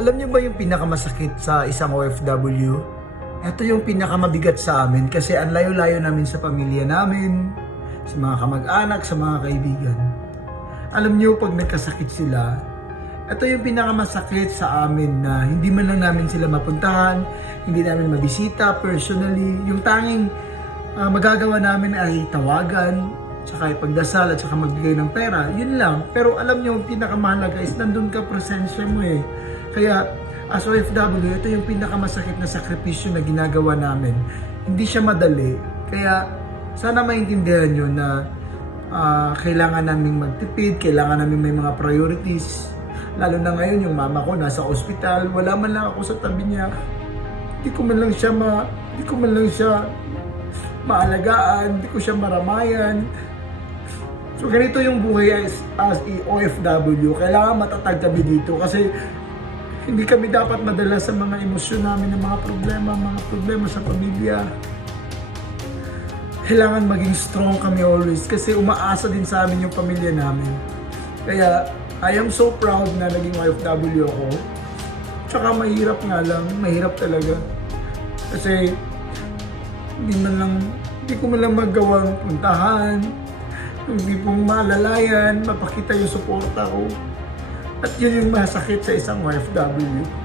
Alam niyo ba yung pinakamasakit sa isang OFW? Ito yung pinakamabigat sa amin kasi ang layo-layo namin sa pamilya namin, sa mga kamag-anak, sa mga kaibigan. Alam niyo pag nagkasakit sila, ito yung pinakamasakit sa amin na hindi man lang namin sila mapuntahan, hindi namin mabisita personally. Yung tanging ah, magagawa namin ay tawagan, tsaka ipagdasal at tsaka magbigay ng pera. Yun lang. Pero alam niyo, yung pinakamahalaga is nandun ka presensya mo eh. Kaya as OFW, ito yung pinakamasakit na sakripisyo na ginagawa namin. Hindi siya madali. Kaya sana maintindihan nyo na ah, kailangan naming magtipid, kailangan namin may mga priorities. Lalo na ngayon, yung mama ko nasa ospital, wala man lang ako sa tabi niya. Hindi ko man lang siya ma... Hindi ko man lang siya maalagaan, hindi ko siya maramayan. So ganito yung buhay as, as a OFW. Kailangan matatag kami dito kasi hindi kami dapat madala sa mga emosyon namin ng mga problema, mga problema sa pamilya. Kailangan maging strong kami always kasi umaasa din sa amin yung pamilya namin. Kaya I am so proud na naging OFW ako. Tsaka mahirap nga lang, mahirap talaga. Kasi hindi man lang, hindi ko man lang magawang puntahan, hindi pong maalalayan, mapakita yung suporta ko. At yun yung masakit sa isang OFW.